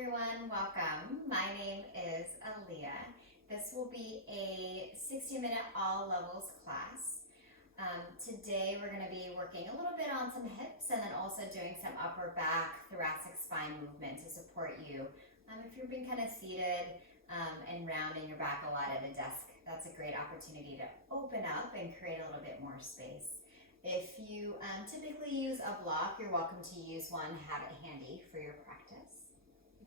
everyone, welcome. My name is Alia. This will be a 60-minute all levels class. Today we're going to be working a little bit on some hips and then also doing some upper back, thoracic spine movement to support you. If you've been kind of seated and rounding your back a lot at a desk, that's a great opportunity to open up and create a little bit more space. If you typically use a block, you're welcome to use one, have it handy for your practice.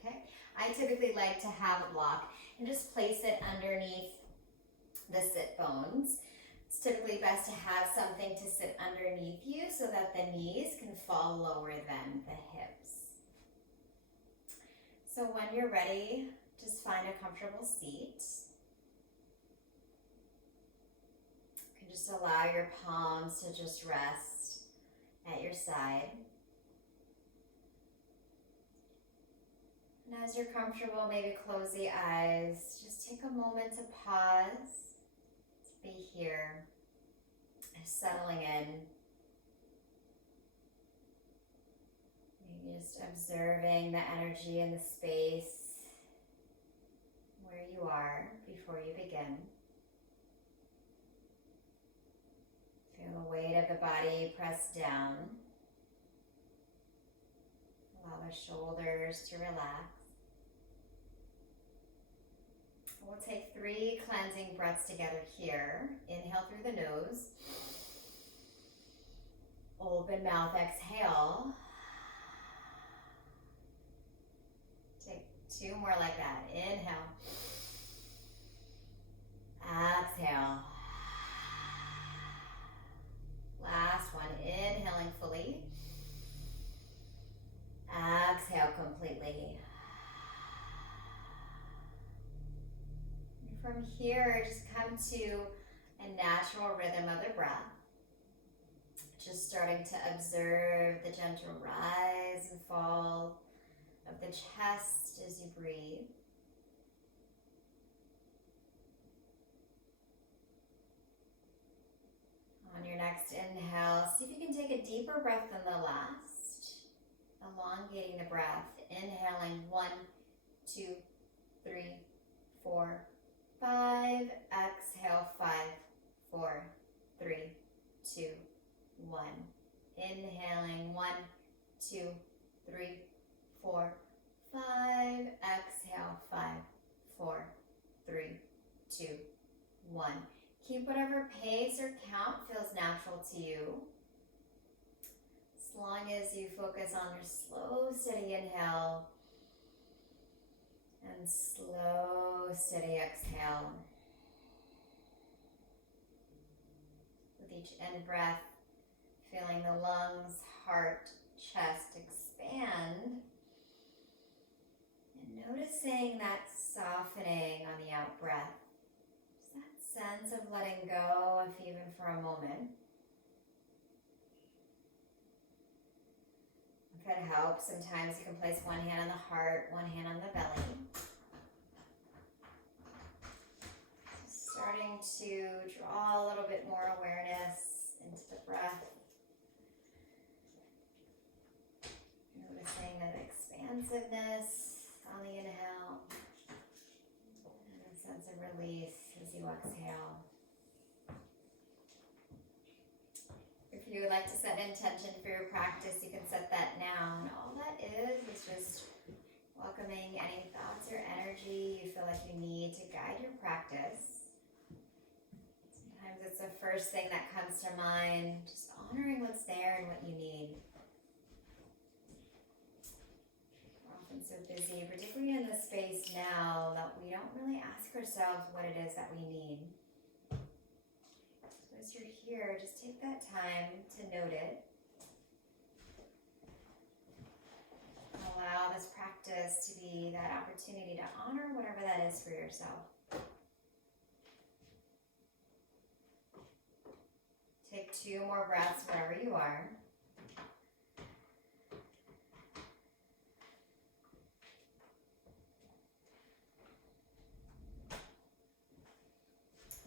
Okay, I typically like to have a block and just place it underneath the sit bones. It's typically best to have something to sit underneath you so that the knees can fall lower than the hips. So when you're ready, just find a comfortable seat. You can just allow your palms to just rest at your side. And as you're comfortable, maybe close the eyes. Just take a moment to pause, to be here, settling in. Maybe just observing the energy in the space where you are before you begin. Feel the weight of the body press down. Allow the shoulders to relax. We'll take 3 cleansing breaths together here. Inhale through the nose. Open mouth, exhale. Take 2 more like that. Inhale. Exhale. Last one. Inhaling fully. Exhale completely. And from here, just come to a natural rhythm of the breath. Just starting to observe the gentle rise and fall of the chest as you breathe. On your next inhale, see if you can take a deeper breath than the last. Elongating the breath. Inhaling 1, 2, 3, 4, 5. Exhale 5, 4, 3, 2, 1. Inhaling 1, 2, 3, 4, 5. Exhale 5, 4, 3, 2, 1. Keep whatever pace or count feels natural to you. As long as you focus on your slow, steady inhale and slow, steady exhale. With each in-breath, feeling the lungs, heart, chest expand. And noticing that softening on the out-breath. Just that sense of letting go, if even for a moment. If it helps, sometimes you can place one hand on the heart, one hand on the belly. Starting to draw a little bit more awareness into the breath. Noticing an expansiveness on the inhale and a sense of release as you exhale. If you would like to set intention for your practice, you can set that now. And all that is just welcoming any thoughts or energy you feel like you need to guide your practice. Sometimes it's the first thing that comes to mind, just honoring what's there and what you need. We're often so busy, particularly in the space now, that we don't really ask ourselves what it is that we need. As you're here, just take that time to note it. Allow this practice to be that opportunity to honor whatever that is for yourself. Take 2 more breaths wherever you are.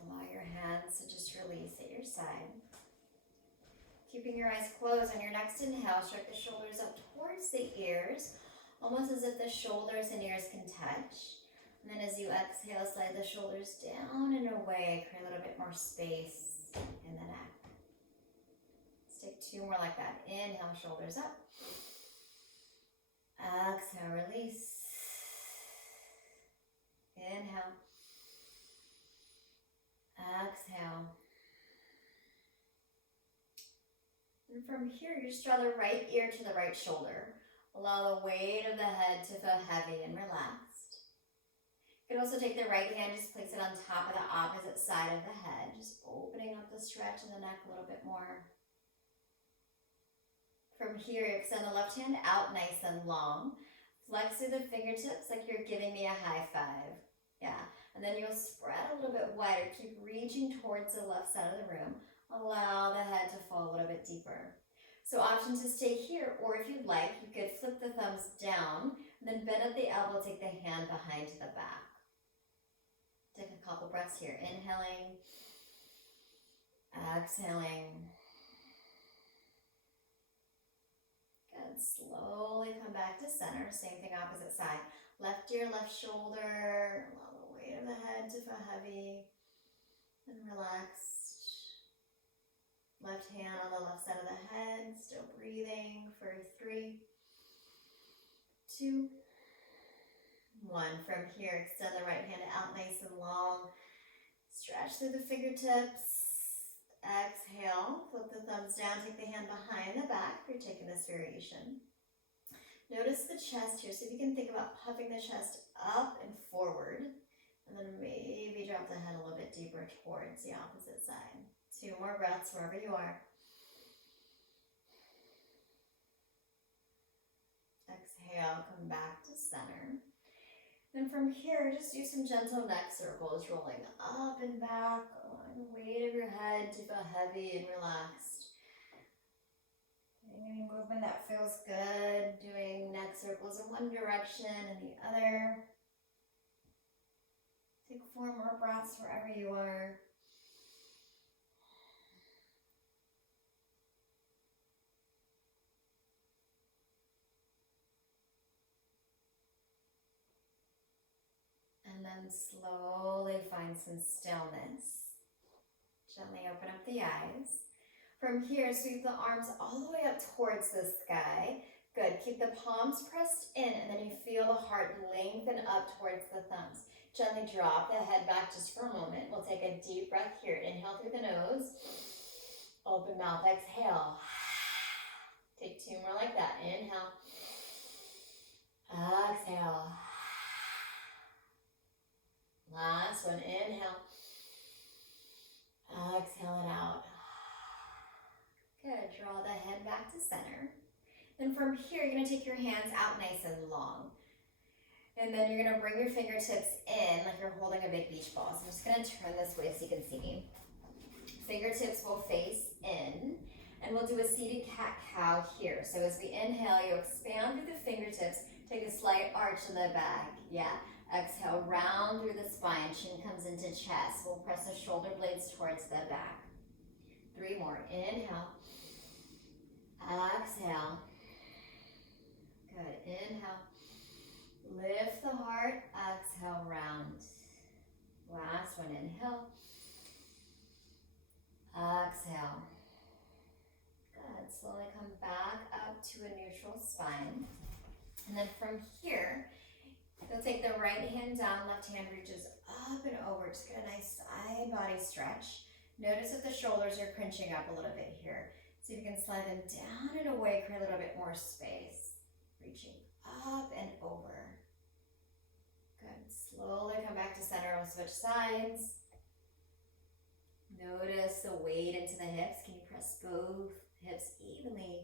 Allow your hands to just release at your side. Keeping your eyes closed, on your next inhale, shrug the shoulders up towards the ears. almost as if the shoulders and ears can touch. And then as you exhale, slide the shoulders down and away, create a little bit more space in the neck. Let's take 2 more like that. Inhale, shoulders up. Exhale, release. Inhale. Exhale. And from here, you just draw the right ear to the right shoulder. Allow the weight of the head to feel heavy and relaxed. You can also take the right hand, just place it on top of the opposite side of the head, just opening up the stretch in the neck a little bit more. From here, extend the left hand out nice and long. Flex through the fingertips like you're giving me a high five. Yeah, and then you'll spread a little bit wider. Keep reaching towards the left side of the room. Allow the head to fall a little bit deeper. So option to stay here, or if you'd like, you could flip the thumbs down, and then bend at the elbow, take the hand behind to the back. Take a couple breaths here. Inhaling, exhaling. Good. Slowly come back to center. Same thing, opposite side. Left ear, left shoulder. Allow the weight of the head to feel heavy and relaxed. Left hand on the left side of the head. Still breathing for 3, 2, 1. From here, extend the right hand out nice and long. Stretch through the fingertips. Exhale, flip the thumbs down, take the hand behind the back. You're taking this variation. Notice the chest here. So if you can think about puffing the chest up and forward, and then maybe drop the head a little bit deeper towards the opposite side. 2 more breaths wherever you are. Exhale, come back to center. Then from here, just do some gentle neck circles, rolling up and back, allowing the weight of your head to feel heavy and relaxed. Any movement that feels good, doing neck circles in one direction and the other. Take 4 more breaths wherever you are. And then slowly find some stillness. Gently open up the eyes. From here, sweep the arms all the way up towards the sky. Good. Keep the palms pressed in, and then you feel the heart lengthen up towards the thumbs. Gently drop the head back just for a moment. We'll take a deep breath here. Inhale through the nose. Open mouth. Exhale. Take 2 more like that. Inhale. Exhale. Last one. Inhale. Exhale it out. Good. Draw the head back to center. Then from here, you're going to take your hands out nice and long. And then you're going to bring your fingertips in like you're holding a big beach ball. So I'm just going to turn this way so you can see me. Fingertips will face in. And we'll do a seated cat-cow here. So as we inhale, you expand through the fingertips. Take a slight arch in the back. Yeah. Exhale, round through the spine. Chin comes into chest. We'll press the shoulder blades towards the back. 3 more. Inhale. Exhale. Good. Inhale. Lift the heart. Exhale, round. Last one. Inhale. Exhale. Good. Slowly come back up to a neutral spine. And then from here, you'll take the right hand down, left hand reaches up and over. Just get a nice side body stretch. Notice if the shoulders are crunching up a little bit here. See if you can slide them down and away, create a little bit more space. Reaching up and over. Good. Slowly come back to center. We'll switch sides. Notice the weight into the hips. Can you press both hips evenly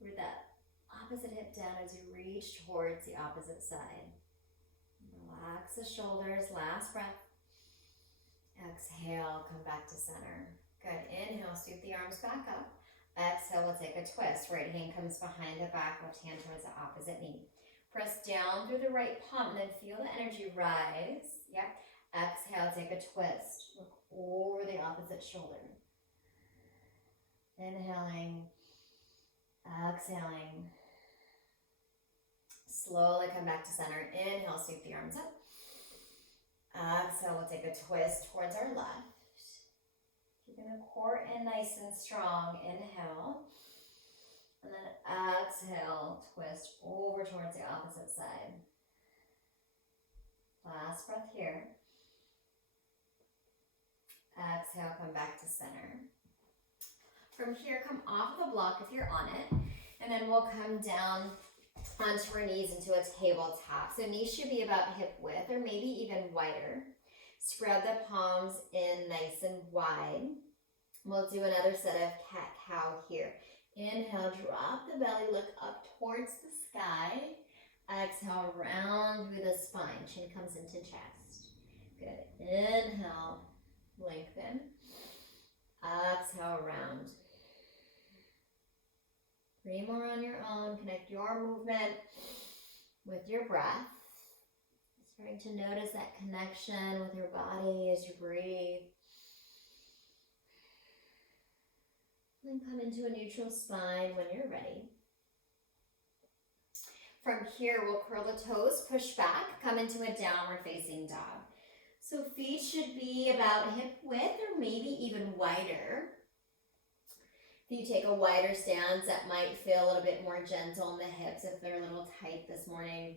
with that opposite hip down as you reach towards the opposite side? Relax the shoulders. Last breath. Exhale, come back to center. Good. Inhale, sweep the arms back up. Exhale, we'll take a twist. Right hand comes behind the back, left hand towards the opposite knee. Press down through the right palm and then feel the energy rise. Yep. Exhale, take a twist. Look over the opposite shoulder. Inhaling. Exhaling. Slowly come back to center. Inhale, sweep the arms up. Exhale, we'll take a twist towards our left. Keeping the core in nice and strong. Inhale. And then exhale, twist over towards the opposite side. Last breath here. Exhale, come back to center. From here, come off the block if you're on it. And then we'll come down onto our knees into a tabletop. So knees should be about hip width or maybe even wider. Spread the palms in nice and wide. We'll do another set of cat-cow here. Inhale, drop the belly, look up towards the sky. Exhale, round through the spine. Chin comes into chest. Good. Inhale, lengthen. Exhale, round. 3 more on your own. Connect your movement with your breath. Starting to notice that connection with your body as you breathe. And come into a neutral spine when you're ready. From here, we'll curl the toes, push back, come into a downward facing dog. So feet should be about hip width or maybe even wider. If you take a wider stance, that might feel a little bit more gentle in the hips if they're a little tight this morning.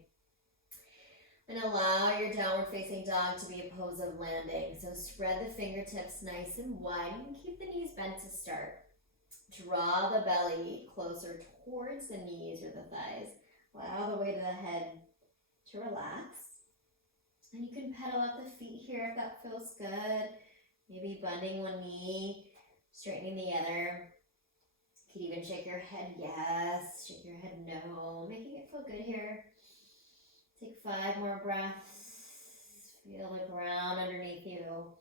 And allow your downward facing dog to be a pose of landing. So spread the fingertips nice and wide. You can keep the knees bent to start. Draw the belly closer towards the knees or the thighs. Allow the weight of the head to relax. And you can pedal up the feet here if that feels good. Maybe bending one knee, straightening the other. You could even shake your head yes, shake your head no, making it feel good here. Take 5 more breaths. Feel the ground underneath you.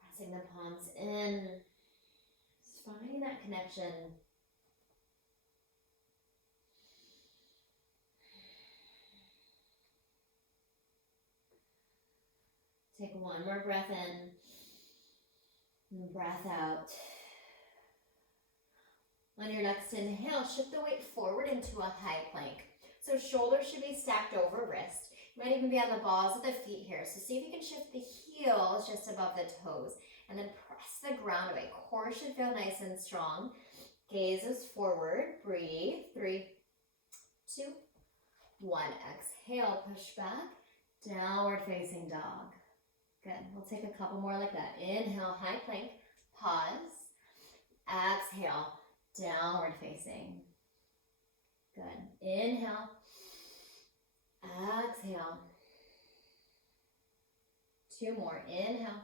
Pressing the palms in. Just finding that connection. Take 1 more breath in and breath out. On your next inhale, shift the weight forward into a high plank. So shoulders should be stacked over wrist. You might even be on the balls of the feet here. So see if you can shift the heels just above the toes and then press the ground away. Core should feel nice and strong. Gazes forward. Breathe. 3, 2, 1. Exhale, push back. Downward facing dog. Good. We'll take a couple more like that. Inhale, high plank. Pause. Exhale, downward facing. Good. Inhale. Exhale. 2 more. Inhale.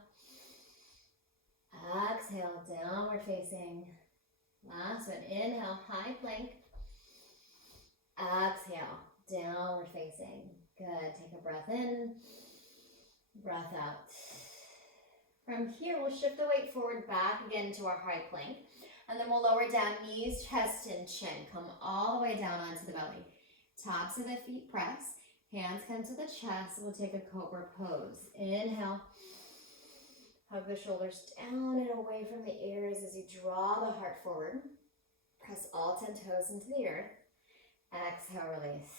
Exhale, downward facing. Last one. Inhale, high plank. Exhale, downward facing. Good. Take a breath in. Breath out. From here, we'll shift the weight forward back again to our high plank. And then we'll lower down knees, chest, and chin. Come all the way down onto the belly. Tops of the feet press. Hands come to the chest. We'll take a cobra pose. Inhale. Hug the shoulders down and away from the ears as you draw the heart forward. Press all 10 toes into the earth. Exhale, release.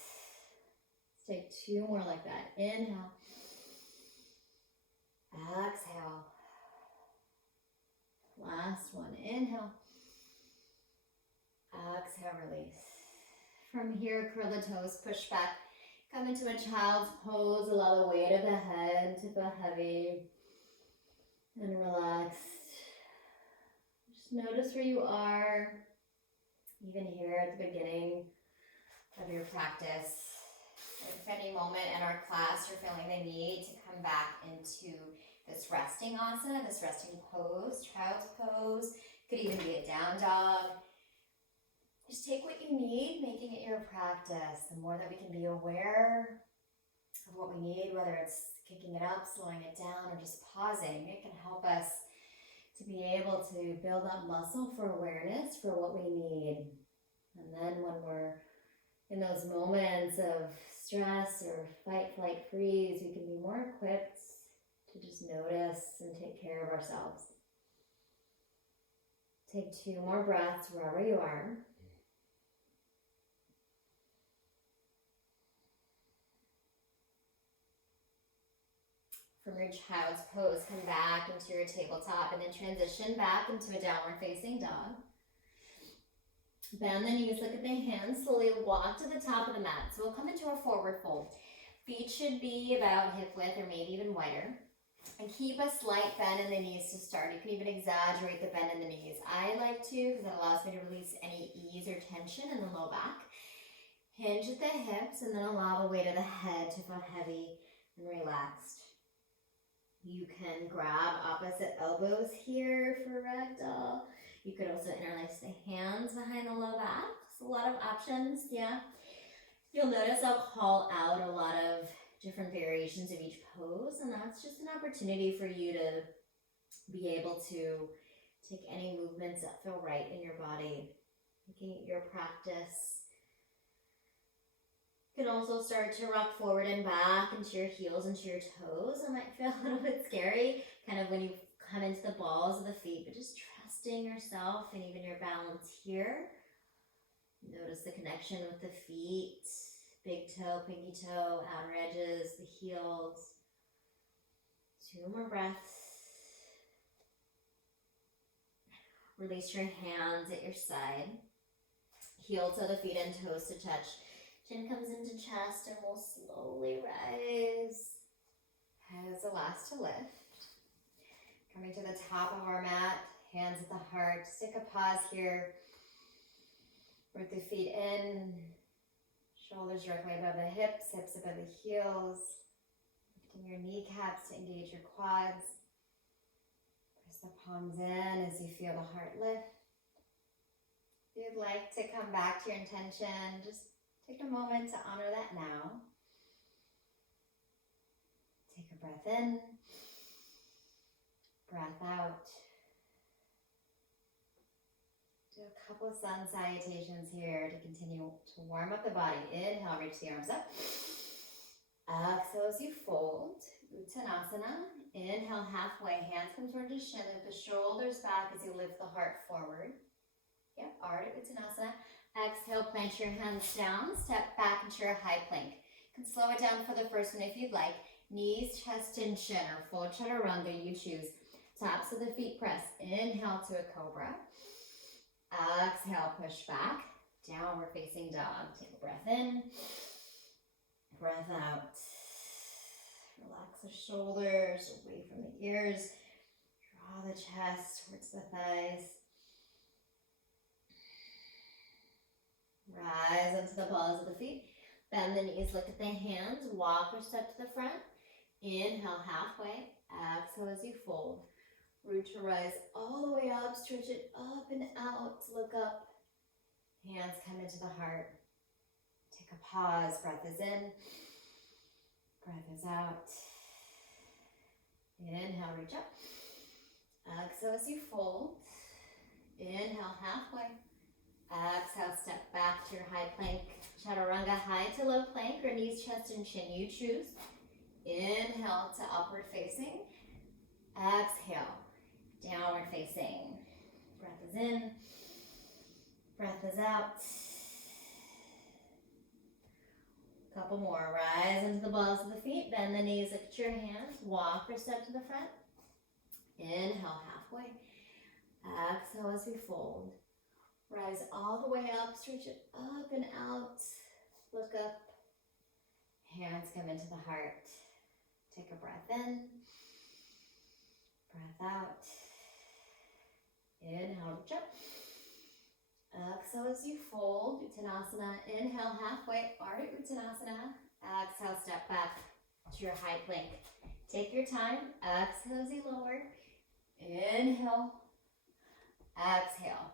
Let's take 2 more like that. Inhale. Exhale. Last one. Inhale. Exhale, release. From here, curl the toes, push back. Come into a child's pose. Allow the weight of the head to feel heavy and relaxed. Just notice where you are, even here at the beginning of your practice. If any moment in our class you're feeling the need to come back into this resting asana, this resting pose, child's pose, could even be a down dog. Just take what you need, making it your practice. The more that we can be aware of what we need, whether it's kicking it up, slowing it down, or just pausing, it can help us to be able to build up muscle for awareness for what we need. And then when we're in those moments of stress or fight, flight, freeze, we can be more equipped to just notice and take care of ourselves. Take 2 more breaths wherever you are. From your child's pose, come back into your tabletop and then transition back into a downward facing dog. Bend the knees, look at the hands, slowly walk to the top of the mat. So we'll come into a forward fold. Feet should be about hip width or maybe even wider. And keep a slight bend in the knees to start. You can even exaggerate the bend in the knees. I like to because it allows me to release any ease or tension in the low back. Hinge at the hips and then allow the weight of the head to feel heavy and relaxed. You can grab opposite elbows here for ragdoll. You could also interlace the hands behind the low back. So a lot of options, yeah. You'll notice I'll call out a lot of different variations of each pose, and that's just an opportunity for you to be able to take any movements that feel right in your body, making it your practice. You can also start to rock forward and back into your heels, into your toes. It might feel a little bit scary, kind of when you come into the balls of the feet, but just trusting yourself and even your balance here. Notice the connection with the feet, big toe, pinky toe, outer edges, the heels. 2 more breaths. Release your hands at your side. Heel to the feet and toes to touch. Chin comes into chest and we'll slowly rise. As the last to lift. Coming to the top of our mat, hands at the heart. Just take a pause here. Root the feet in. Shoulders directly above the hips, hips above the heels. Lifting your kneecaps to engage your quads. Press the palms in as you feel the heart lift. If you'd like to come back to your intention, just take a moment to honor that now. Take a breath in, breath out. Do a couple of sun salutations here to continue to warm up the body. Inhale, reach the arms up. Exhale as you fold, Uttanasana. Inhale halfway, hands come towards the shin, lift the shoulders back as you lift the heart forward. Yep, Ardha Uttanasana. Exhale, plant your hands down, step back into your high plank. You can slow it down for the first one if you'd like. Knees, chest, and chin, or full chaturanga, you choose. Tops of the feet press. Inhale to a cobra. Exhale, push back. Downward facing dog. Take a breath in. Breath out. Relax the shoulders away from the ears. Draw the chest towards the thighs. Rise onto the balls of the feet. Bend the knees, look at the hands. Walk or step to the front. Inhale halfway. Exhale as you fold. Root to rise all the way up. Stretch it up and out. Look up. Hands come into the heart. Take a pause. Breath is in. Breath is out. Inhale, reach up. Exhale as you fold. Inhale halfway. Exhale, step back to your high plank. Chaturanga, high to low plank, or knees, chest, and chin, you choose. Inhale to upward facing. Exhale, downward facing. Breath is in. Breath is out. Couple more. Rise into the balls of the feet. Bend the knees, look at your hands. Walk or step to the front. Inhale halfway. Exhale as we fold. Rise all the way up. Stretch it up and out. Look up. Hands come into the heart. Take a breath in. Breath out. Inhale, reach up. Exhale as you fold, Uttanasana. Inhale halfway, Ardha Uttanasana. Exhale, step back to your high plank. Take your time. Exhale as you lower. Inhale. Exhale.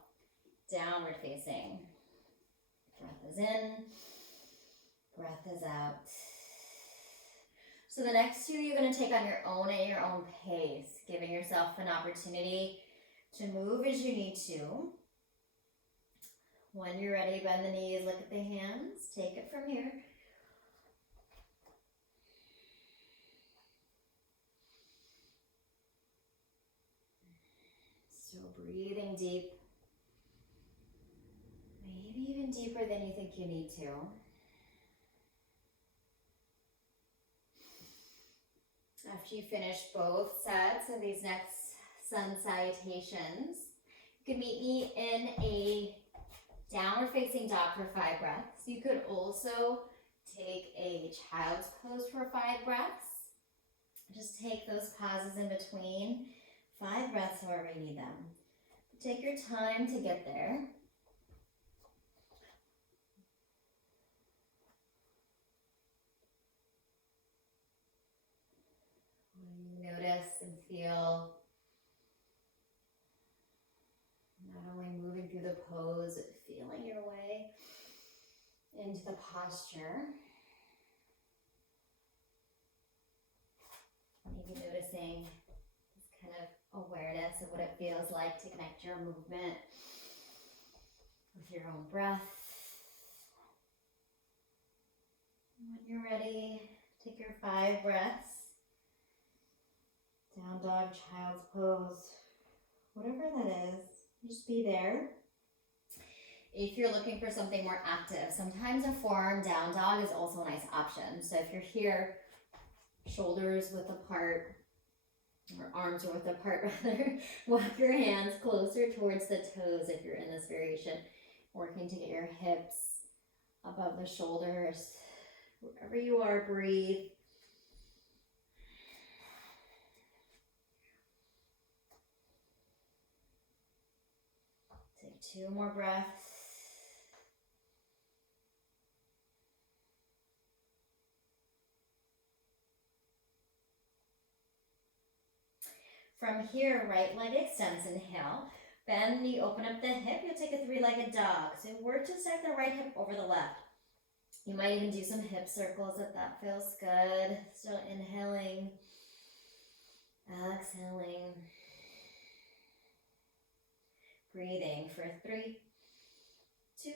Downward facing. Breath is in. Breath is out. So the next two you're going to take on your own at your own pace, giving yourself an opportunity to move as you need to. When you're ready, bend the knees, look at the hands, take it from here. Still breathing deep. Maybe even deeper than you think you need to. After you finish both sets of these next sun salutations, you can meet me in a downward facing dog for 5 breaths. You could also take a child's pose for 5 breaths. Just take those pauses in between. 5 breaths however you need them. Take your time to get there. Notice and feel not only moving through the pose, but feeling your way into the posture. Maybe noticing this kind of awareness of what it feels like to connect your movement with your own breath. When you're ready, take your 5 breaths. Down dog, child's pose, whatever that is, just be there. If you're looking for something more active, sometimes a forearm down dog is also a nice option. So if you're here, shoulders width apart, or arms are width apart rather, walk your hands closer towards the toes if you're in this variation, working to get your hips above the shoulders. Wherever you are, breathe. Take 2 more breaths. From here, right leg extends, inhale. Bend knee, open up the hip. You'll take a 3-legged dog. So work to stack the right hip over the left. You might even do some hip circles if that feels good. Still inhaling, exhaling. Breathing for 3, 2,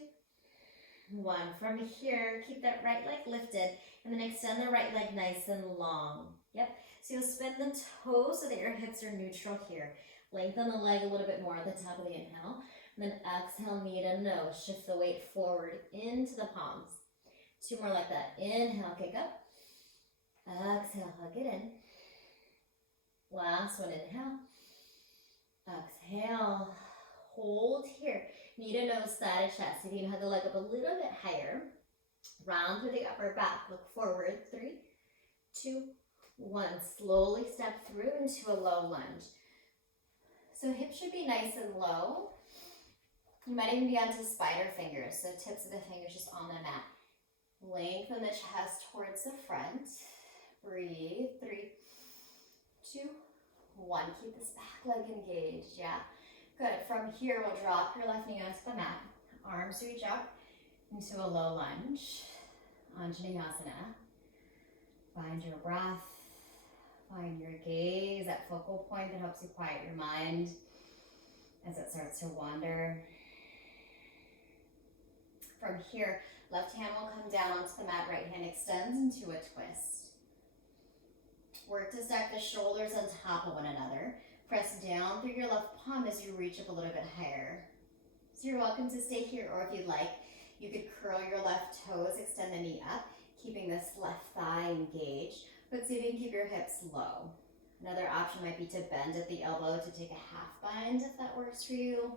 1. From here, keep that right leg lifted and then extend the right leg nice and long. Yep. So you'll spin the toes so that your hips are neutral here. Lengthen the leg a little bit more at the top of the inhale. And then exhale, knee to nose. Shift the weight forward into the palms. 2 more like that. Inhale, kick up. Exhale, hug it in. Last one, inhale. Exhale. Hold here. Knee to nose, side to chest. If you can hug the leg up a little bit higher. Round through the upper back. Look forward. 3, 2, 1. Slowly step through into a low lunge. So hips should be nice and low. You might even be onto spider fingers. So tips of the fingers just on the mat. Lengthen the chest towards the front. Breathe. 3, 2, 1. Keep this back leg engaged. Yeah. Good. From here, we'll drop your left knee onto the mat. Arms reach up into a low lunge. Anjaneyasana. Find your breath. Find your gaze, that focal point that helps you quiet your mind as it starts to wander. From here, left hand will come down onto the mat, right hand extends into a twist. Work to stack the shoulders on top of one another. Press down through your left palm as you reach up a little bit higher. So you're welcome to stay here, or if you'd like, you could curl your left toes, extend the knee up, keeping this left thigh engaged, but see if you can keep your hips low. Another option might be to bend at the elbow to take a half bind if that works for you.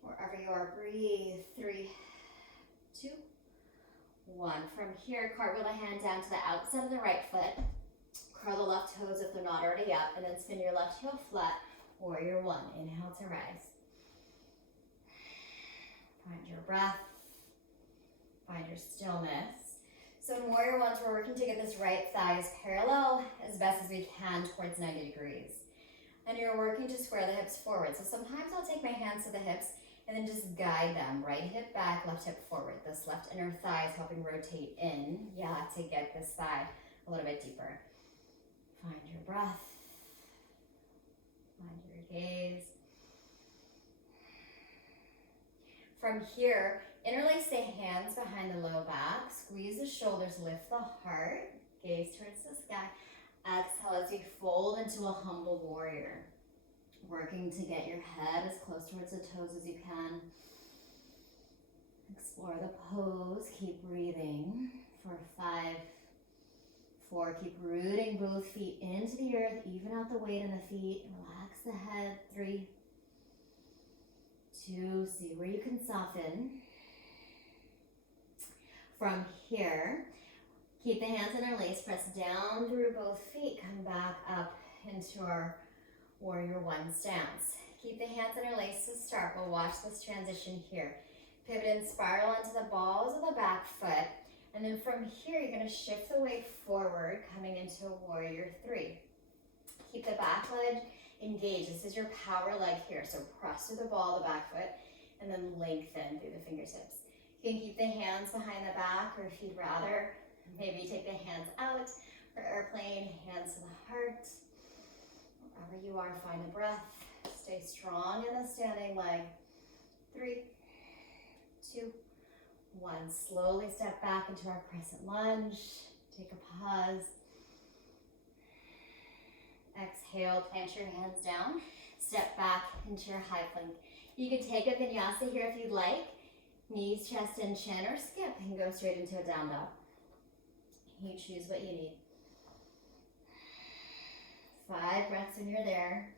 Wherever you are, breathe. 3, 2, 1. From here, cartwheel the hand down to the outside of the right foot. Curl the left toes if they're not already up, and then spin your left heel flat. Warrior 1. Inhale to rise. Find your breath. Find your stillness. So in Warrior 1, we're working to get this right thigh as parallel as best as we can towards 90 degrees. And you're working to square the hips forward. So sometimes I'll take my hands to the hips and then just guide them. Right hip back, left hip forward. This left inner thigh is helping rotate in, to get this thigh a little bit deeper. Find your breath. Find your gaze. From here, interlace the hands behind the low back. Squeeze the shoulders, lift the heart. Gaze towards the sky. Exhale as you fold into a humble warrior. Working to get your head as close towards the toes as you can. Explore the pose. Keep breathing for 5, 4, keep rooting both feet into the earth, even out the weight in the feet, relax the head, 3, 2, see where you can soften. From here, keep the hands interlaced, press down through both feet, come back up into our warrior 1 stance. Keep the hands interlaced to start. We'll watch this transition here. Pivot and spiral into the balls of the back foot. And then from here, you're going to shift the weight forward, coming into a warrior 3. Keep the back leg engaged. This is your power leg here. So press through the ball of the back foot and then lengthen through the fingertips. You can keep the hands behind the back, or if you'd rather, maybe take the hands out for airplane, hands to the heart. Wherever you are, find the breath. Stay strong in the standing leg. 3, 2, 1. Slowly step back into our crescent lunge. Take a pause. Exhale, plant your hands down. Step back into your high plank. You can take a vinyasa here if you'd like. Knees, chest, and chin, or skip and go straight into a down dog. You choose what you need. 5 breaths when you're there.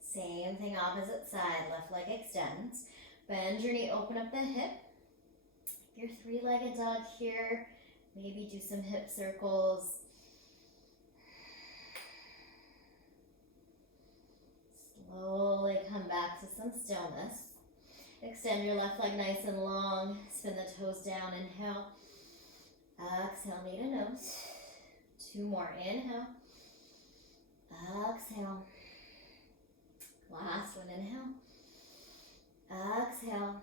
Same thing, opposite side. Left leg extends. Bend your knee, open up the hip. Your 3-legged dog here. Maybe do some hip circles. Slowly come back to some stillness. Extend your left leg nice and long. Spin the toes down. Inhale. Exhale, knee to nose. 2 more. Inhale. Exhale. Last one. Inhale. Exhale.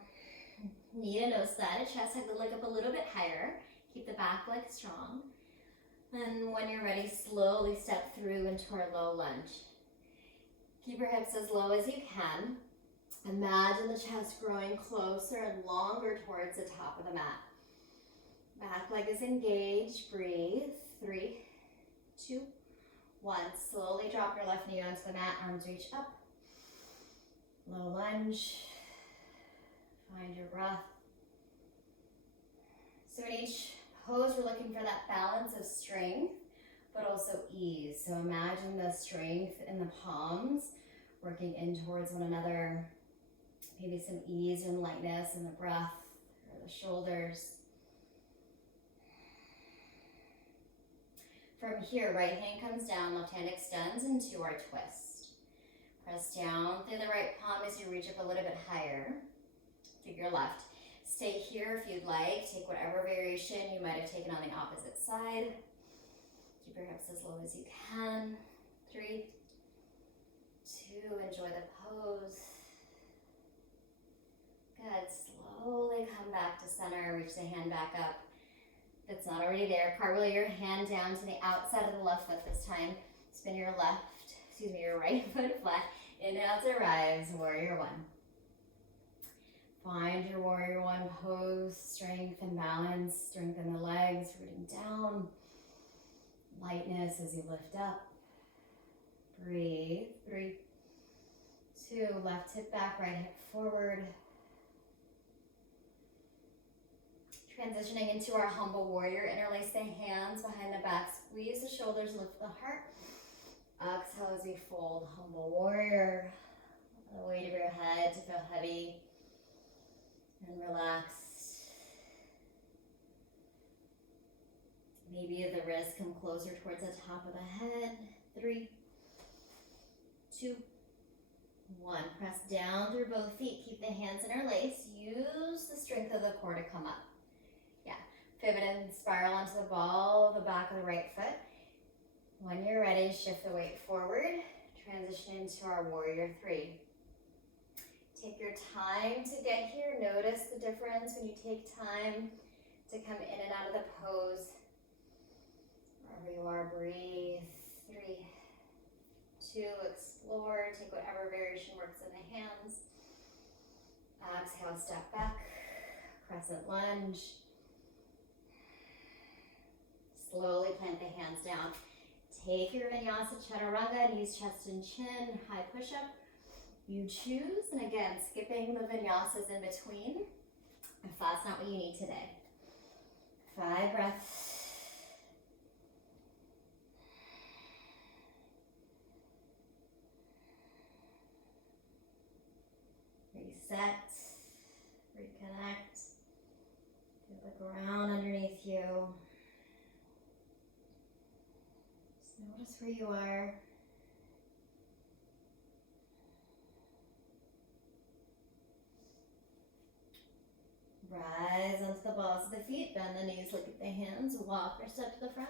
Knee to nose, side to chest. Hug the leg up a little bit higher. Keep the back leg strong. And when you're ready, slowly step through into our low lunge. Keep your hips as low as you can. Imagine the chest growing closer and longer towards the top of the mat. Back leg is engaged. Breathe. 3, 2, 1. Slowly drop your left knee onto the mat. Arms reach up. Low lunge. Find your breath. So in each pose, we're looking for that balance of strength, but also ease. So imagine the strength in the palms working in towards one another. Maybe some ease and lightness in the breath or the shoulders. From here, right hand comes down, left hand extends into our twist. Press down through the right palm as you reach up a little bit higher through your left. Stay here if you'd like. Take whatever variation you might have taken on the opposite side. Keep your hips as low as you can. 3, 2, enjoy the pose. Good, slowly come back to center. Reach the hand back up. If it's not already there, cartwheel your hand down to the outside of the left foot this time. Spin your your right foot flat. Inhale to rise, warrior 1. Find your warrior 1 pose, strength and balance, strengthen the legs, rooting down, lightness as you lift up. Breathe. 3, 2, left hip back, right hip forward. Transitioning into our humble warrior, interlace the hands behind the back, squeeze the shoulders, lift the heart. Exhale as we fold, humble warrior. The weight of your head to feel heavy and relaxed. Maybe the wrists come closer towards the top of the head. 3, 2, 1. Press down through both feet. Keep the hands interlaced. Use the strength of the core to come up. Pivot and spiral onto the ball of the back of the right foot. When you're ready, shift the weight forward. Transition into our warrior 3. Take your time to get here. Notice the difference when you take time to come in and out of the pose. Wherever you are, breathe. 3, 2, explore. Take whatever variation works in the hands. Exhale, step back. Crescent lunge. Slowly plant the hands down. Take your vinyasa chaturanga, knees, chest, and chin, high push-up. You choose, and again, skipping the vinyasas in between if that's not what you need today. 5 breaths. Reset, reconnect, feel the ground underneath you. Just notice where you are. Rise onto the balls of the feet, bend the knees, look at the hands, walk or step to the front.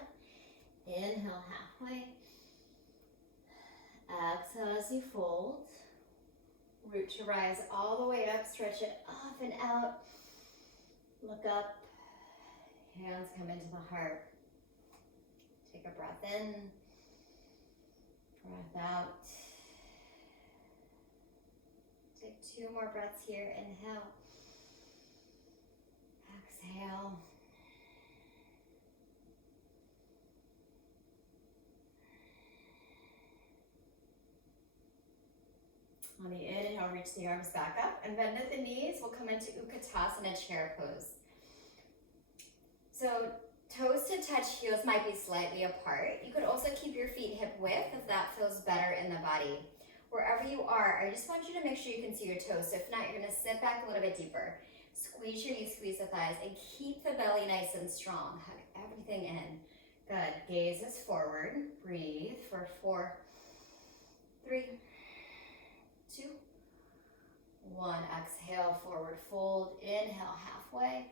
Inhale halfway. Exhale as you fold. Root to rise all the way up, stretch it up and out. Look up, hands come into the heart. Take a breath in, breath out. Take 2 more breaths here, inhale. Exhale. On the inhale, reach the arms back up and bend at the knees. We'll come into Utkatasana chair pose. So toes to touch, heels might be slightly apart. You could also keep your feet hip width if that feels better in the body. Wherever you are, I just want you to make sure you can see your toes. So if not, you're gonna sit back a little bit deeper. Squeeze your knees, squeeze the thighs, and keep the belly nice and strong. Hug everything in. Good, gaze is forward. Breathe for 4, 3, 2, 1. Exhale, forward fold. Inhale, halfway.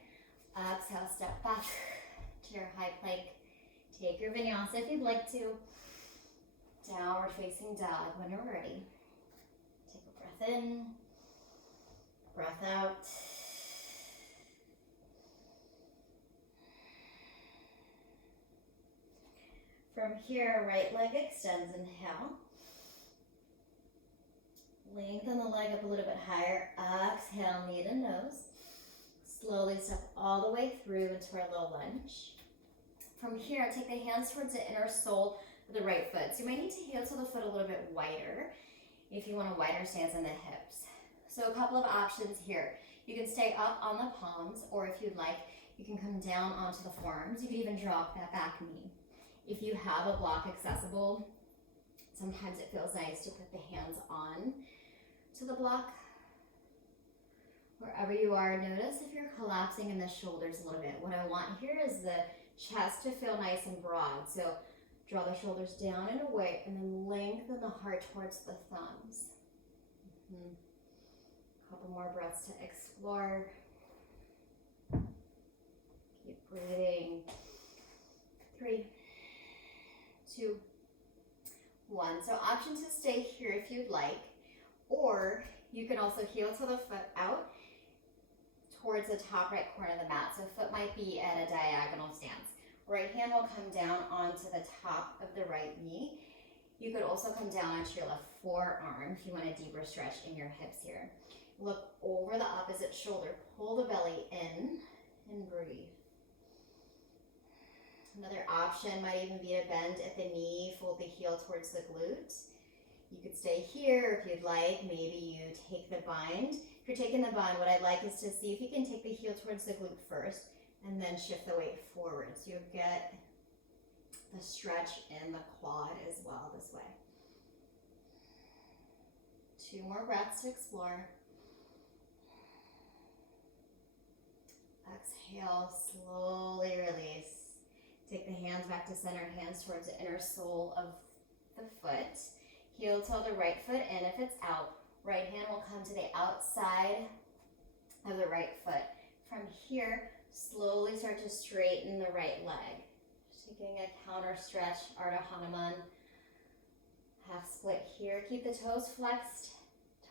Exhale, step back to your high plank. Take your vinyasa if you'd like to. Downward facing dog when you're ready. Take a breath in, breath out. From here, right leg extends, inhale. Lengthen the leg up a little bit higher. Exhale, knee to nose. Slowly step all the way through into our low lunge. From here, take the hands towards the inner sole of the right foot. So you might need to heel to the foot a little bit wider if you want a wider stance on the hips. So a couple of options here. You can stay up on the palms, or if you'd like, you can come down onto the forearms. You can even drop that back knee. If you have a block accessible, sometimes it feels nice to put the hands on to the block. Wherever you are, notice if you're collapsing in the shoulders a little bit. What I want here is the chest to feel nice and broad. So draw the shoulders down and away, and then lengthen the heart towards the thumbs. Couple more breaths to explore. Keep breathing. 3, 2, 1. So option to stay here if you'd like, or you can also heel to the foot out towards the top right corner of the mat. So foot might be at a diagonal stance. Right hand will come down onto the top of the right knee. You could also come down onto your left forearm if you want a deeper stretch in your hips here. Look over the opposite shoulder, pull the belly in and breathe. Another option might even be to bend at the knee, fold the heel towards the glute. You could stay here if you'd like. Maybe you take the bind. If you're taking the bind, what I'd like is to see if you can take the heel towards the glute first and then shift the weight forward. So you'll get the stretch in the quad as well this way. 2 more breaths to explore. Exhale, slowly release. Take the hands back to center, hands towards the inner sole of the foot. Heel toe the right foot in if it's out. Right hand will come to the outside of the right foot. From here, slowly start to straighten the right leg. Just taking a counter stretch, Ardha Hanuman. Half split here. Keep the toes flexed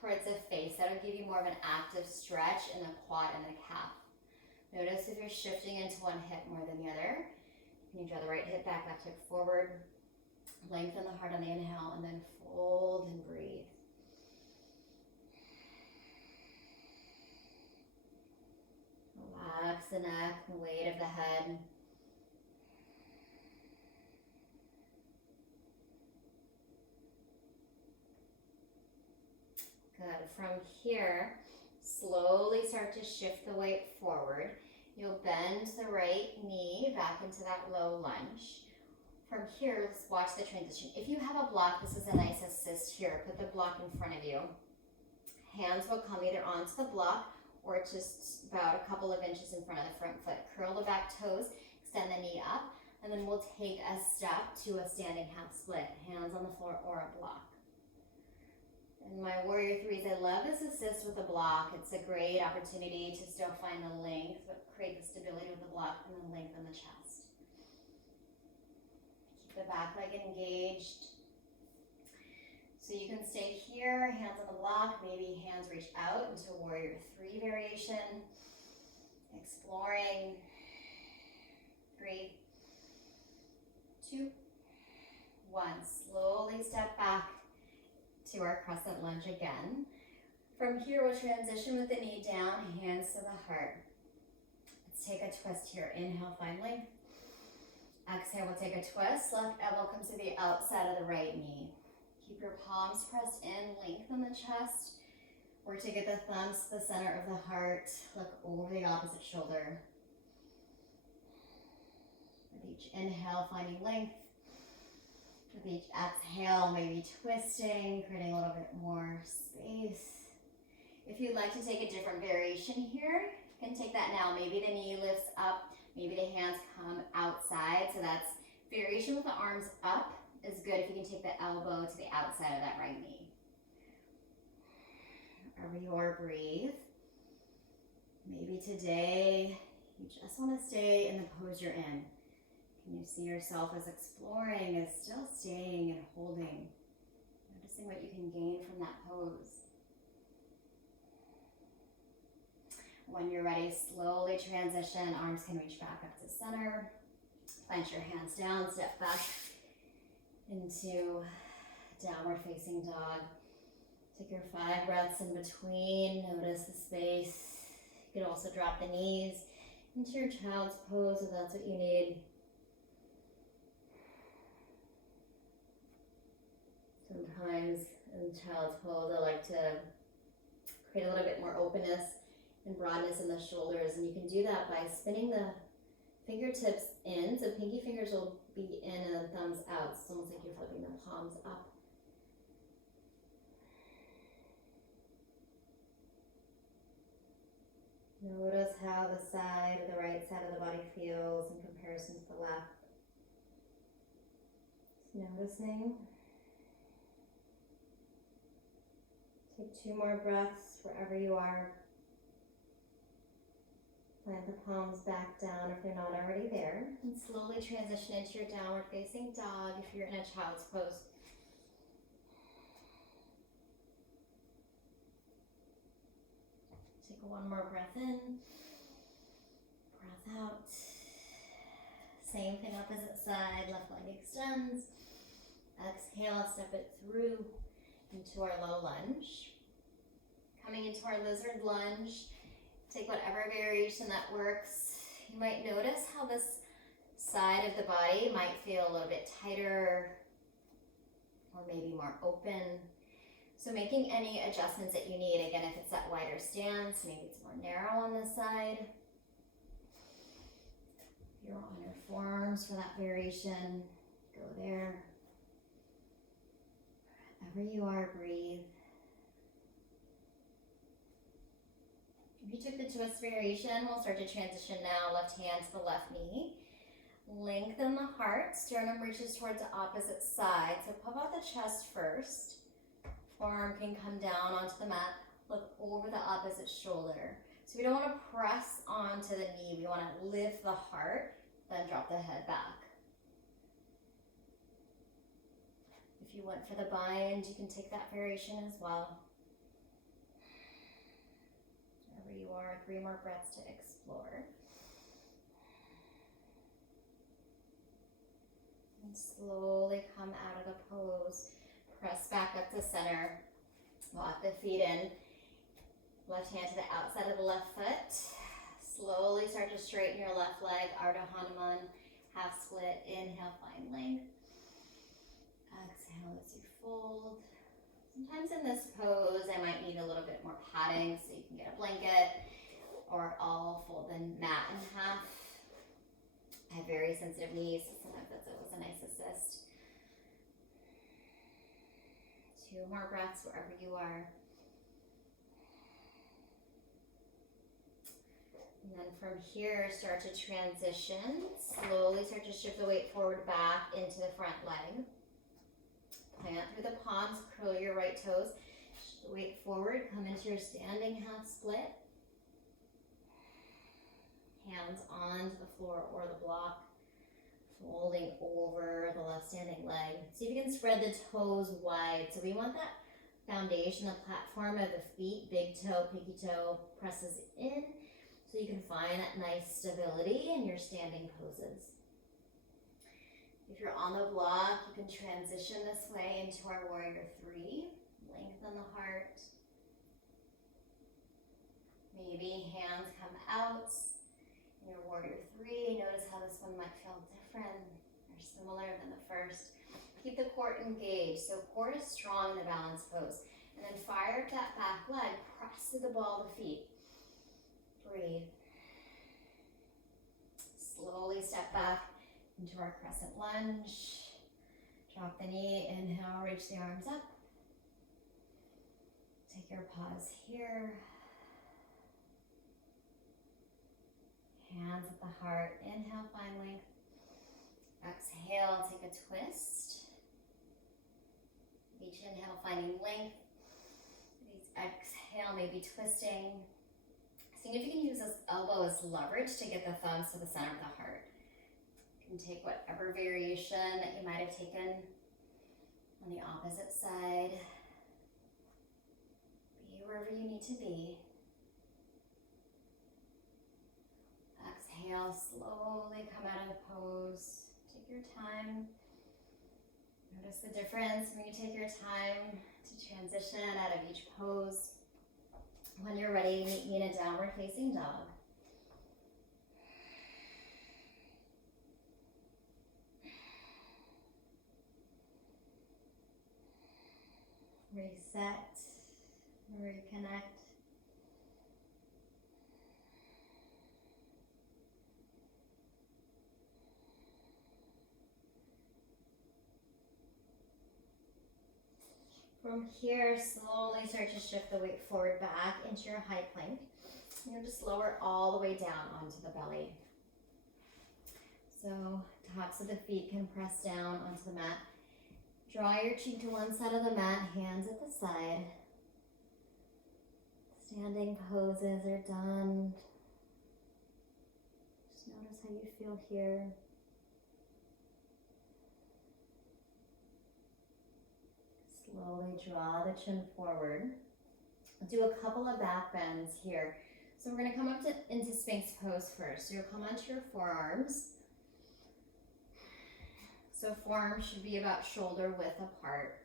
towards the face. That'll give you more of an active stretch in the quad and the calf. Notice if you're shifting into one hip more than the other. You draw the right hip back, left hip forward. Lengthen the heart on the inhale and then fold and breathe. Relax the neck, the weight of the head. Good. From here, slowly start to shift the weight forward. You'll bend the right knee back into that low lunge. From here, let's watch the transition. If you have a block, this is a nice assist here. Put the block in front of you. Hands will come either onto the block or just about a couple of inches in front of the front foot. Curl the back toes, extend the knee up, and then we'll take a step to a standing half split. Hands on the floor or a block. In my Warrior Threes, I love this assist with the block. It's a great opportunity to still find the length, but create the stability with the block and then lengthen the chest. Keep the back leg engaged. So you can stay here, hands on the block, maybe hands reach out into Warrior Three variation. Exploring. 3, 2, 1. Slowly step back to our crescent lunge again. From here, we'll transition with the knee down, hands to the heart. Let's take a twist here. Inhale, find length. Exhale, we'll take a twist. Left elbow comes to the outside of the right knee. Keep your palms pressed in, lengthen the chest. Work to get the thumbs to the center of the heart. Look over the opposite shoulder. With each inhale, finding length. With each exhale, maybe twisting, creating a little bit more space. If you'd like to take a different variation here, you can take that now. Maybe the knee lifts up, maybe the hands come outside. So that's variation with the arms up is good if you can take the elbow to the outside of that right knee. Wherever you are, breathe. Maybe today you just want to stay in the pose you're in. Can you see yourself as exploring, as still staying and holding, noticing what you can gain from that pose? When you're ready, slowly transition. Arms can reach back up to center. Plant your hands down, step back into downward facing dog. Take your 5 breaths in between. Notice the space. You can also drop the knees into your child's pose if that's what you need. Sometimes in child's pose, I like to create a little bit more openness and broadness in the shoulders, and you can do that by spinning the fingertips in, so pinky fingers will be in and thumbs out. It's almost like you're flipping the palms up. Notice how the side or the right side of the body feels in comparison to the left. Just noticing. Take 2 more breaths wherever you are. Plant the palms back down if they're not already there. And slowly transition into your downward facing dog if you're in a child's pose. Take 1 more breath in. Breath out. Same thing, opposite side. Left leg extends. Exhale, step it through into our low lunge. Coming into our lizard lunge, take whatever variation that works. You might notice how this side of the body might feel a little bit tighter or maybe more open. So making any adjustments that you need. Again, if it's that wider stance, maybe it's more narrow on this side. If you're on your forearms for that variation, go there. Wherever you are, breathe. If you took the twist variation, we'll start to transition now. Left hand to the left knee. Lengthen the heart. Sternum reaches towards the opposite side. So puff out the chest first. Forearm can come down onto the mat. Look over the opposite shoulder. So we don't want to press onto the knee. We want to lift the heart, then drop the head back. If you went for the bind, you can take that variation as well. Wherever you are, 3 more breaths to explore. And slowly come out of the pose. Press back up to center. Walk the feet in. Left hand to the outside of the left foot. Slowly start to straighten your left leg. Ardha Hanuman, half split. Inhale, find length. Exhale as you fold. Sometimes in this pose, I might need a little bit more padding, so you can get a blanket, or I'll fold the mat in half. I have very sensitive knees, so sometimes that's always a nice assist. 2 more breaths wherever you are. And then from here, start to transition. Slowly start to shift the weight forward back into the front leg. Plant through the palms, curl your right toes. Shift the weight forward, come into your standing half split. Hands onto the floor or the block. Folding over the left standing leg. See if you can spread the toes wide. So we want that foundation, the platform of the feet, big toe, pinky toe presses in. So you can find that nice stability in your standing poses. If you're on the block, you can transition this way into our warrior 3. Lengthen the heart. Maybe hands come out. In your warrior 3, notice how this one might feel different or similar than the first. Keep the core engaged. So core is strong in the balance pose. And then fire up that back leg. Press to the ball of the feet. Breathe. Slowly step back into our crescent lunge. Drop the knee, inhale, reach the arms up. Take your pause here. Hands at the heart. Inhale, find length. Exhale, take a twist. Each inhale, finding length. Exhale, maybe twisting. See if you can use this elbow as leverage to get the thumbs to the center of the heart. You can take whatever variation that you might have taken on the opposite side. Be wherever you need to be. Exhale, slowly come out of the pose. Take your time. Notice the difference when you take your time to transition out of each pose. When you're ready, meet me in a downward facing dog. Reset, reconnect. From here, slowly start to shift the weight forward back into your high plank. You're going to just lower all the way down onto the belly. So tops of the feet can press down onto the mat. Draw your cheek to one side of the mat, hands at the side. Standing poses are done. Just notice how you feel here. Slowly draw the chin forward. Do a couple of back bends here. So we're going to come up into Sphinx pose first. So you'll come onto your forearms. So forearms should be about shoulder width apart.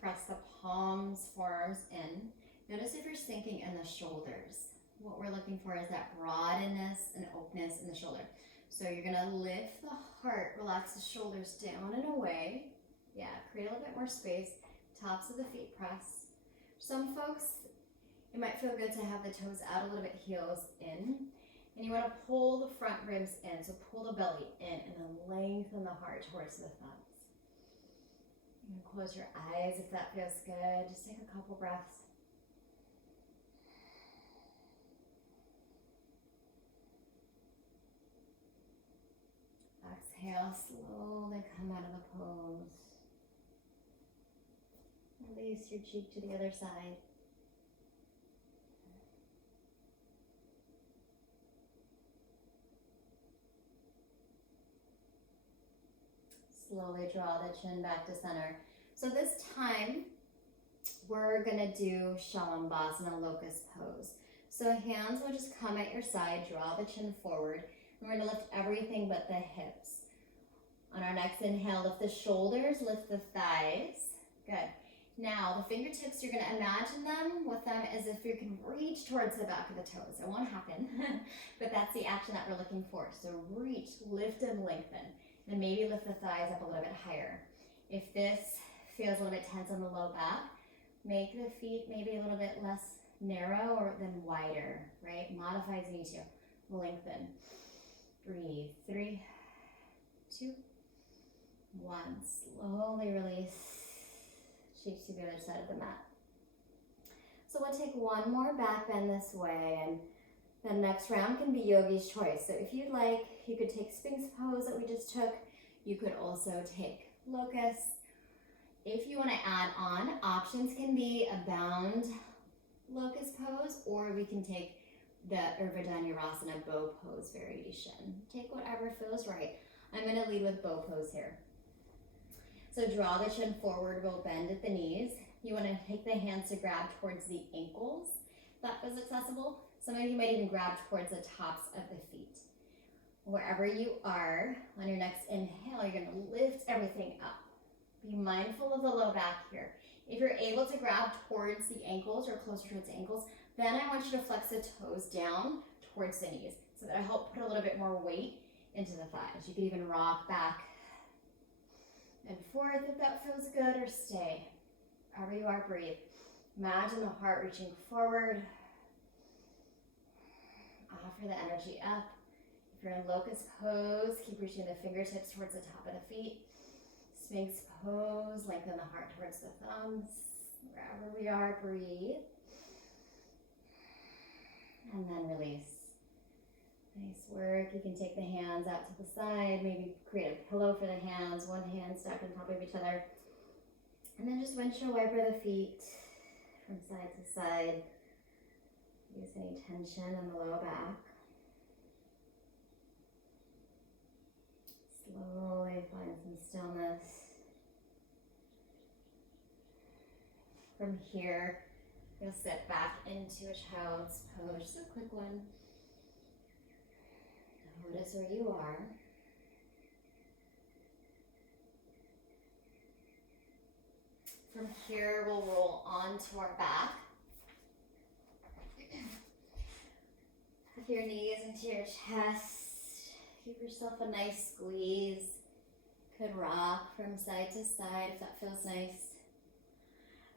Press the palms, forearms in. Notice if you're sinking in the shoulders. What we're looking for is that broadness and openness in the shoulder. So you're going to lift the heart, relax the shoulders down and away. Yeah, create a little bit more space. Tops of the feet press. Some folks, it might feel good to have the toes out a little bit, heels in. And you want to pull the front ribs in. So pull the belly in and then lengthen the heart towards the thumbs. You can close your eyes if that feels good. Just take a couple breaths. Exhale, slowly come out of the pose. Release your cheek to the other side. Slowly draw the chin back to center. So this time, we're gonna do Shalambhasana locust pose. So hands will just come at your side, draw the chin forward. We're gonna lift everything but the hips. On our next inhale, lift the shoulders, lift the thighs. Good. Now, the fingertips, you're gonna imagine them with them as if you can reach towards the back of the toes. It won't happen, but that's the action that we're looking for. So reach, lift and lengthen. Then maybe lift the thighs up a little bit higher. If this feels a little bit tense on the low back, Make the feet maybe a little bit less narrow or then wider, right? Modify as you need to. Lengthen. Breathe. 3, 2, 1. Slowly release. Shapes to the other side of the mat. So we'll take one more back bend this way, and the next round can be yogi's choice. So if you'd like, you could take Sphinx pose that we just took. You could also take locust. If you want to add on, options can be a bound locust pose, or we can take the Urdhva bow pose variation. Take whatever feels right. I'm going to lead with bow pose here. So draw the chin forward, we'll bend at the knees. You want to take the hands to grab towards the ankles, if that feels accessible. Some of you might even grab towards the tops of the feet. Wherever you are, on your next inhale, you're going to lift everything up. Be mindful of the low back here. If you're able to grab towards the ankles or closer towards the ankles, then I want you to flex the toes down towards the knees. So that'll help put a little bit more weight into the thighs. You could even rock back and forth if that feels good, or stay. Wherever you are, breathe. Imagine the heart reaching forward. Offer the energy up. If you're in locust pose, keep reaching the fingertips towards the top of the feet. Sphinx pose, lengthen the heart towards the thumbs. Wherever we are, breathe. And then release. Nice work. You can take the hands out to the side, maybe create a pillow for the hands, one hand stacked on top of each other. And then just windshield wiper the feet from side to side. Use any tension in the low back. Slowly find some stillness. From here, you'll sit back into a child's pose. Just a quick one. Notice where you are. From here, we'll roll onto our back. With your knees into your chest. Give yourself a nice squeeze. Could rock from side to side if that feels nice.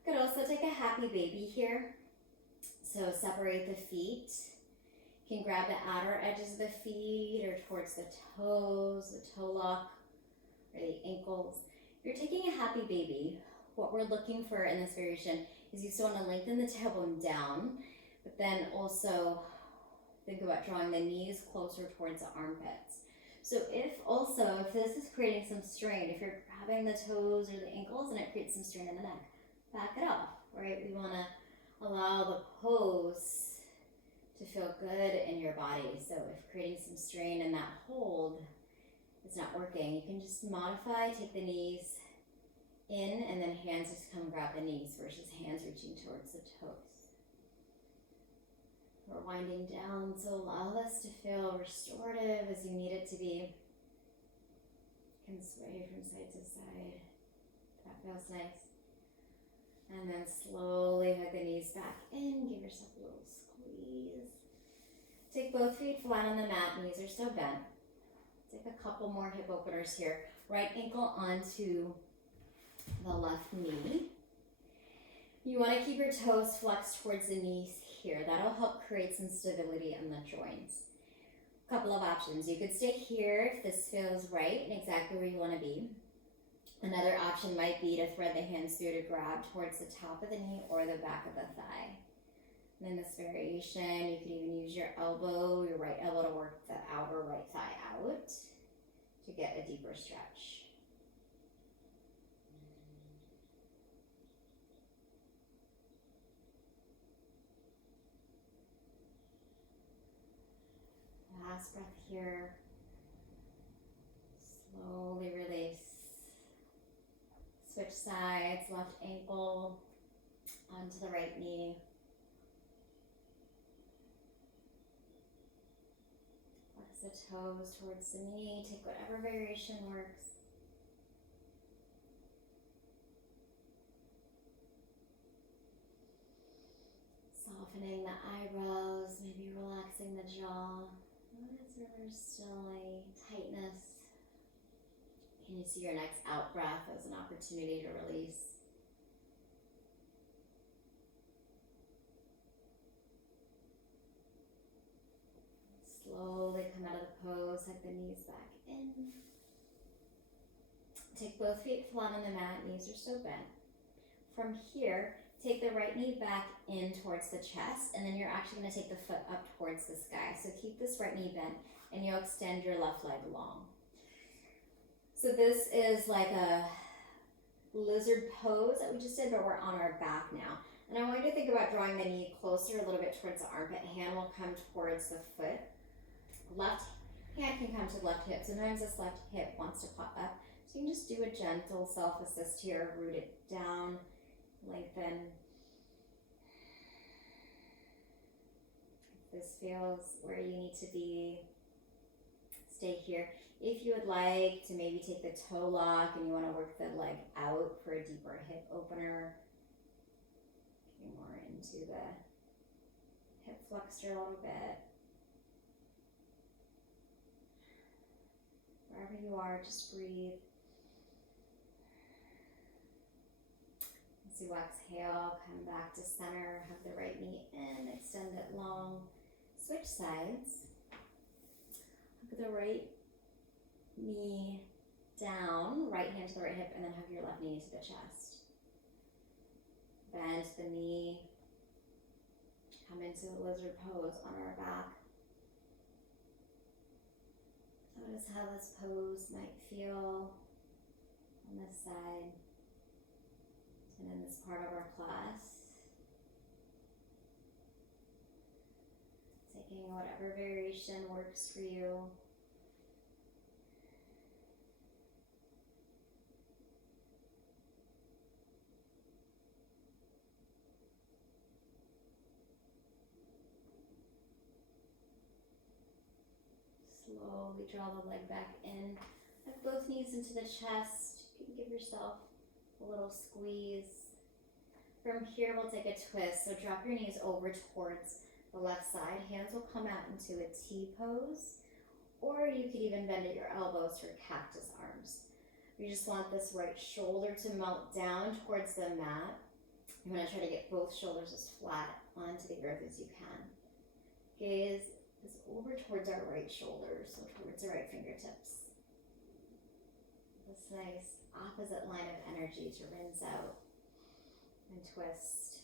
Could also take a happy baby here. So separate the feet. You can grab the outer edges of the feet or towards the toes, the toe lock, or the ankles. If you're taking a happy baby, what we're looking for in this variation is you still want to lengthen the tailbone down, but then also think about drawing the knees closer towards the armpits. So if this is creating some strain, if you're grabbing the toes or the ankles and it creates some strain in the neck, back it off, right? We want to allow the pose to feel good in your body. So if creating some strain in that hold is not working, you can just modify, take the knees in, and then hands just come grab the knees versus hands reaching towards the toes. We're winding down, so allow this to feel restorative as you need it to be. You can sway from side to side. That feels nice. And then slowly hug the knees back in. Give yourself a little squeeze. Take both feet flat on the mat. Knees are still bent. Take a couple more hip openers here. Right ankle onto the left knee. You want to keep your toes flexed towards the knees here. That'll help create some stability in the joints. A couple of options. You could stay here if this feels right and exactly where you want to be. Another option might be to thread the hands through to grab towards the top of the knee or the back of the thigh. And in this variation, you could even use your right elbow to work the outer right thigh out to get a deeper stretch. Last breath here. Slowly release. Switch sides, left ankle onto the right knee. Flex the toes towards the knee. Take whatever variation works. Softening the eyebrows, maybe relaxing the jaw. Notice where there's still a tightness. Can you see your next out breath as an opportunity to release? toes, hug the knees back in. Take both feet flat on the mat, knees are still bent. From here, take the right knee back in towards the chest, and then you're actually going to take the foot up towards the sky. So keep this right knee bent, and you'll extend your left leg long. So this is like a lizard pose that we just did, but we're on our back now. And I want you to think about drawing the knee closer a little bit towards the armpit. Hand will come towards the foot. Left hand can come to the left hip. Sometimes this left hip wants to pop up. So you can just do a gentle self-assist here. Root it down, lengthen. If this feels where you need to be, stay here. If you would like to maybe take the toe lock and you want to work the leg out for a deeper hip opener, getting more into the hip flexor a little bit. Wherever you are, just breathe. As you exhale, come back to center, hug the right knee in, extend it long. Switch sides. Hug the right knee down, right hand to the right hip, and then hug your left knee to the chest. Bend the knee, come into the lizard pose on our back. Notice how this pose might feel on this side and in this part of our class. Taking whatever variation works for you. Slowly draw the leg back in. Hug both knees into the chest. You can give yourself a little squeeze. From here, we'll take a twist. So drop your knees over towards the left side. Hands will come out into a T pose. Or you could even bend at your elbows for cactus arms. You just want this right shoulder to melt down towards the mat. You want to try to get both shoulders as flat onto the earth as you can. Gaze is over towards our right shoulder, so towards the right fingertips. This nice opposite line of energy to rinse out and twist.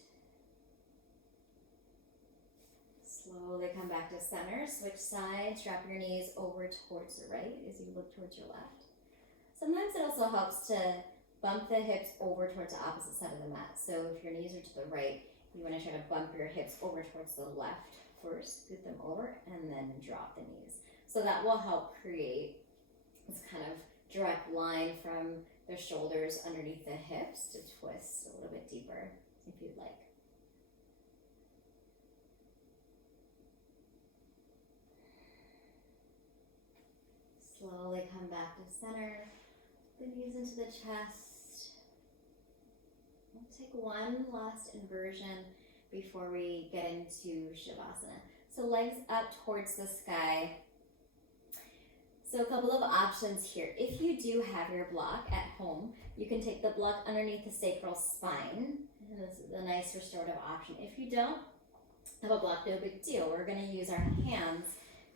Slowly come back to center, switch sides, drop your knees over towards the right as you look towards your left. Sometimes it also helps to bump the hips over towards the opposite side of the mat. So if your knees are to the right, you want to try to bump your hips over towards the left first, scoot them over, and then drop the knees. So that will help create this kind of direct line from the shoulders underneath the hips to twist a little bit deeper if you'd like. Slowly come back to center, the knees into the chest. We'll take one last inversion before we get into Shavasana. So legs up towards the sky. So a couple of options here. If you do have your block at home, you can take the block underneath the sacral spine. And this is a nice restorative option. If you don't have a block, no big deal. We're going to use our hands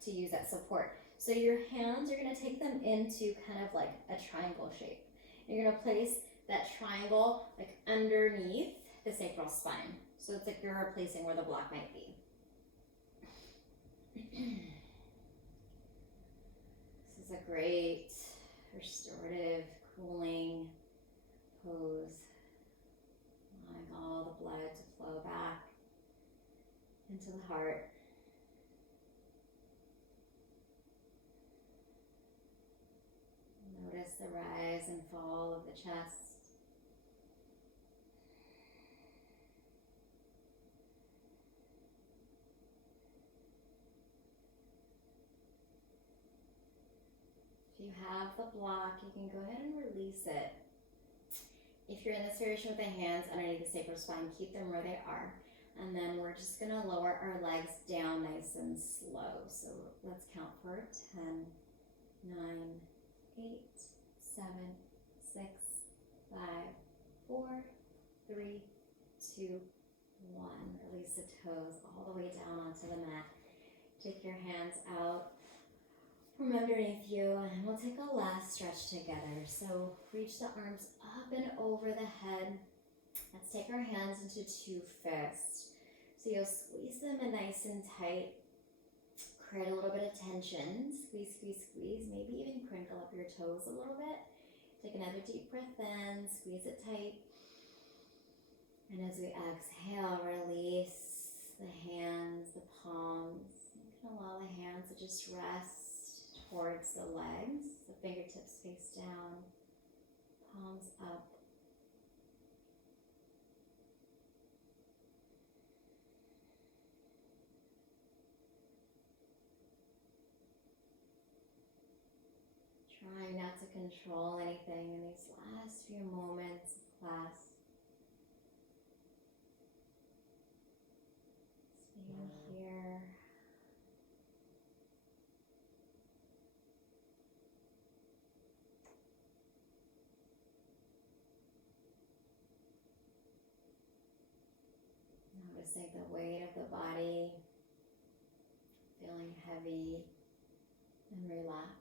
to use that support. So your hands, you're going to take them into kind of like a triangle shape. And you're going to place that triangle like underneath the sacral spine. So it's like you're replacing where the block might be. This is a great restorative, cooling pose. Allowing all the blood to flow back into the heart. Notice the rise and fall of the chest. If you have the block, you can go ahead and release it. If you're in this variation with the hands underneath the sacral spine, keep them where they are. And then we're just going to lower our legs down nice and slow. So let's count for 10, 9, 8, 7, 6, 5, 4, 3, 2, 1. Release the toes all the way down onto the mat. Take your hands out. from underneath you, and we'll take a last stretch together. So reach the arms up and over the head. Let's take our hands into two fists. So you'll squeeze them in nice and tight. Create a little bit of tension. Squeeze, squeeze, squeeze. Maybe even crinkle up your toes a little bit. Take another deep breath in. Squeeze it tight. And as we exhale, release the hands, the palms. You can allow the hands to just rest towards the legs. The fingertips face down, palms up. Trying not to control anything in these last few moments of class. Being here. Noticing the weight of the body, feeling heavy and relaxed.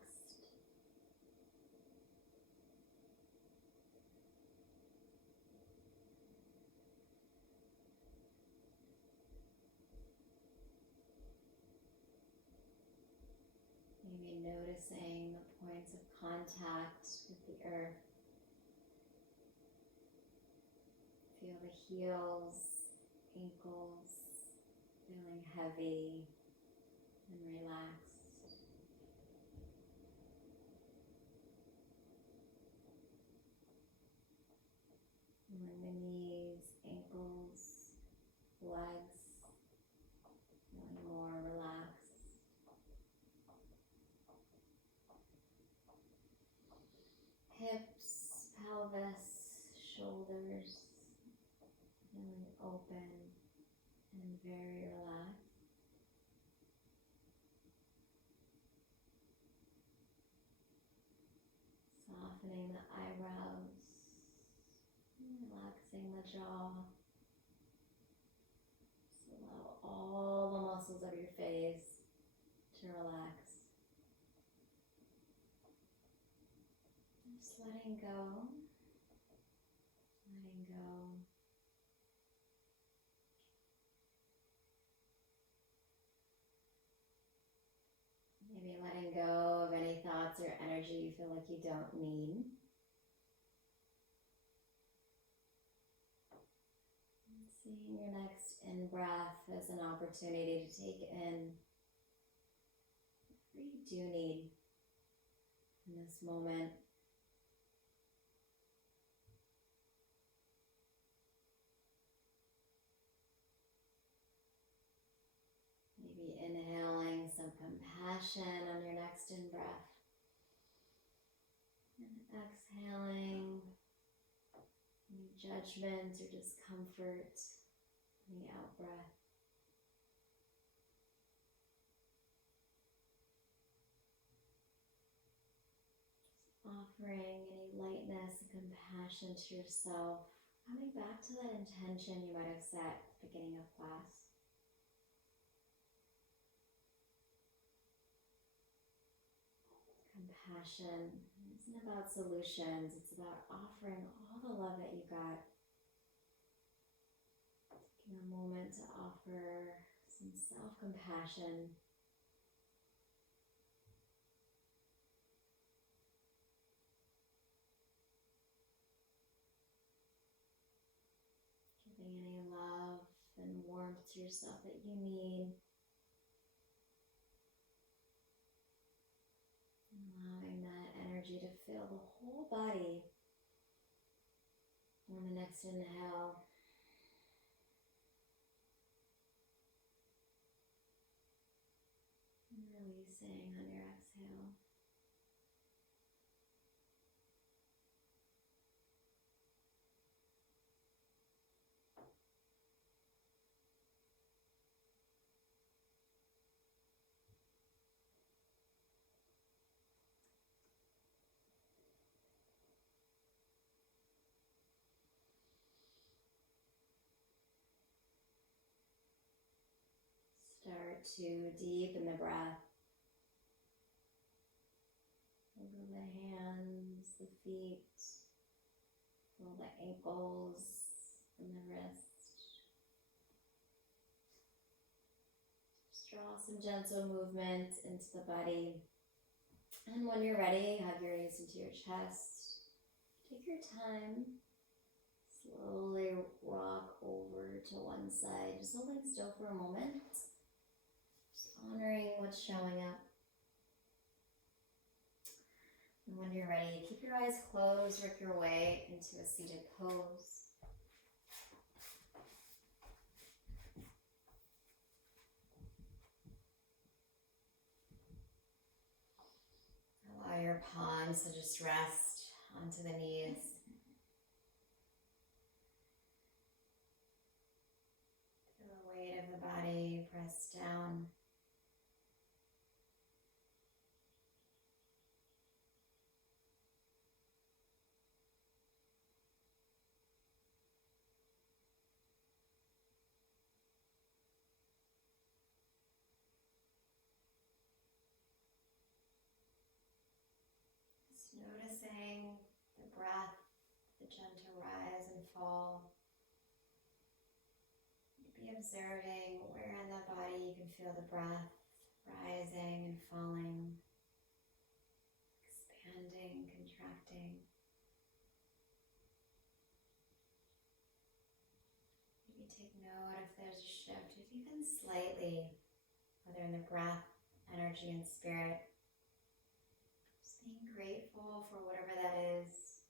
Maybe noticing the points of contact with the earth. Feel the heels, ankles, feeling heavy and relaxed. Feeling the knees, ankles, legs, feeling more relaxed. Hips, pelvis, shoulders, feeling open and very relaxed. Softening the eyebrows, relaxing the jaw. Just allow all the muscles of your face to relax. Just letting go, letting go. Maybe letting go of any thoughts or energy you feel like you don't need. And seeing your next in-breath as an opportunity to take in what you do need in this moment. Maybe inhaling some compassion on your next in-breath. And exhaling any judgment or discomfort in the out-breath. Just offering any lightness and compassion to yourself. Coming back to that intention you might have set at the beginning of class. Compassion isn't about solutions, it's about offering all the love that you got. Taking a moment to offer some self-compassion. Giving any love and warmth to yourself that you need. Allowing that energy to fill the whole body. On the next inhale, and releasing on your exhale. Start to deepen the breath. the hands, the feet, feel the ankles and the wrists. Just draw some gentle movement into the body. And when you're ready, hug your knees into your chest. Take your time. Slowly rock over to one side, just holding still for a moment. Just honoring what's showing up. And when you're ready, keep your eyes closed, work your way into a seated pose. Allow your palms to just rest onto the knees. Feel the weight of the body press down. Noticing the breath, the gentle rise and fall. Be observing where in the body you can feel the breath rising and falling, expanding, contracting. Maybe take note if there's a shift, if even slightly, whether in the breath, energy, and spirit. Being grateful for whatever that is.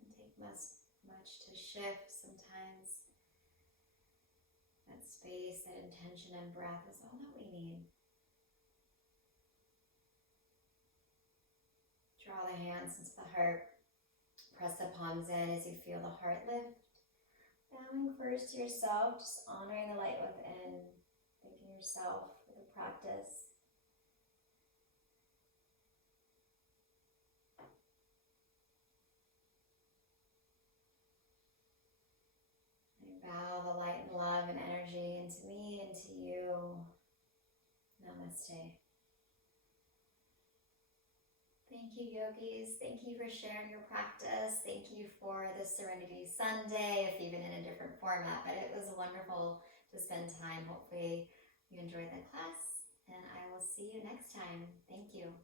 It doesn't take much to shift. Sometimes that space, that intention and breath is all that we need. Draw the hands into the heart. Press the palms in as you feel the heart lift. Bowing first to yourself, just honoring the light within, thanking yourself for the practice. Bow the light and love and energy into me, into you. Namaste. Thank you, yogis. Thank you for sharing your practice. Thank you for the Serenity Sunday, if even in a different format. But it was wonderful to spend time. Hopefully you enjoyed the class, and I will see you next time. Thank you.